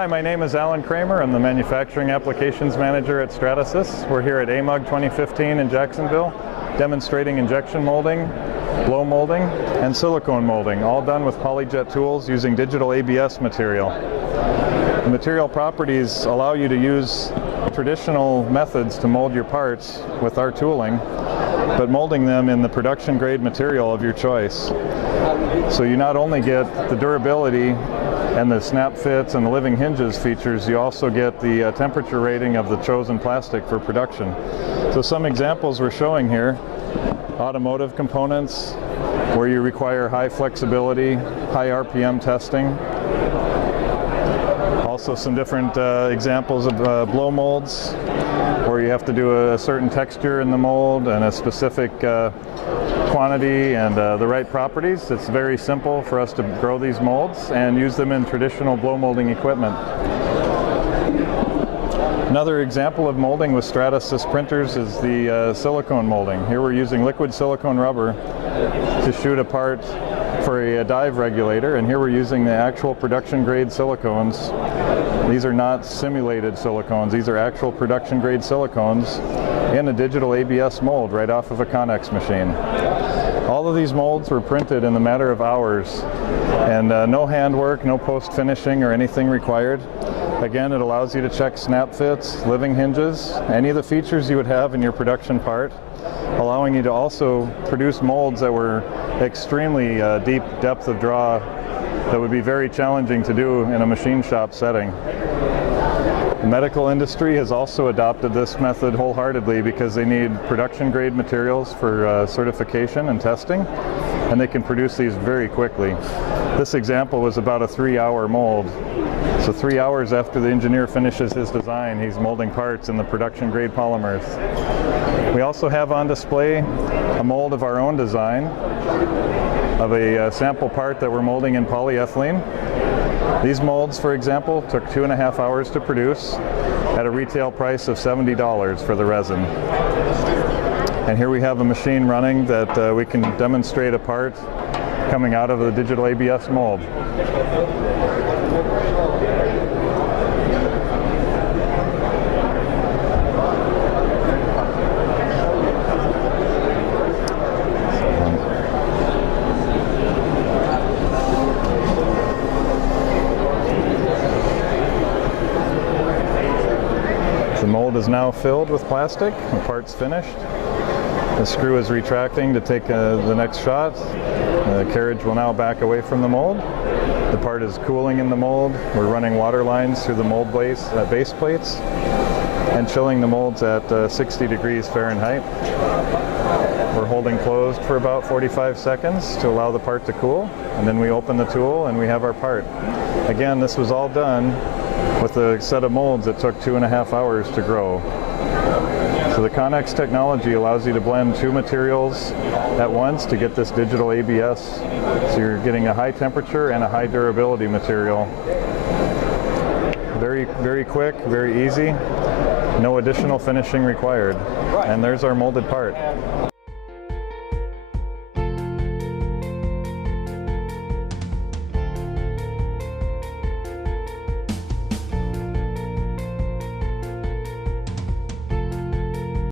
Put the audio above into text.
Hi, my name is Alan Kreemer. I'm the Manufacturing Applications Manager at Stratasys. We're here at AMUG 2015 in Jacksonville, demonstrating injection molding, blow molding, and silicone molding, all done with PolyJet tools using digital ABS material. The material properties allow you to use traditional methods to mold your parts with our tooling, but molding them in the production grade material of your choice. So you not only get the durability and the snap fits and the living hinges features, you also get the temperature rating of the chosen plastic for production. So some examples we're showing here: automotive components where you require high flexibility, high RPM testing. Also some different examples of blow molds where you have to do a certain texture in the mold and a specific quantity and the right properties. It's very simple for us to grow these molds and use them in traditional blow molding equipment. Another example of molding with Stratasys printers is the silicone molding. Here we're using liquid silicone rubber to shoot a part for a dive regulator, and here we're using the actual production grade silicones. These are not simulated silicones, these are actual production grade silicones in a digital ABS mold right off of a Connex machine. All of these molds were printed in a matter of hours, and no handwork, no post finishing or anything required. Again, it allows you to check snap fits, living hinges, any of the features you would have in your production part, allowing you to also produce molds that were extremely deep depth of draw that would be very challenging to do in a machine shop setting. The medical industry has also adopted this method wholeheartedly because they need production grade materials for certification and testing, and they can produce these very quickly. This example was about a 3-hour mold. So 3 hours after the engineer finishes his design, he's molding parts in the production grade polymers. We also have on display a mold of our own design of a sample part that we're molding in polyethylene. These molds, for example, took 2.5 hours to produce at a retail price of $70 for the resin. And here we have a machine running that we can demonstrate a part coming out of the digital ABS mold. The mold is now filled with plastic, the part's finished. The screw is retracting to take the next shot. The carriage will now back away from the mold. The part is cooling in the mold. We're running water lines through the mold base plates and chilling the molds at 60 degrees Fahrenheit. We're holding closed for about 45 seconds to allow the part to cool, and then we open the tool and we have our part. Again, this was all done with a set of molds that took 2.5 hours to grow. So the Connex technology allows you to blend two materials at once to get this digital ABS. So you're getting a high temperature and a high durability material. Very, very quick, very easy. No additional finishing required. And there's our molded part.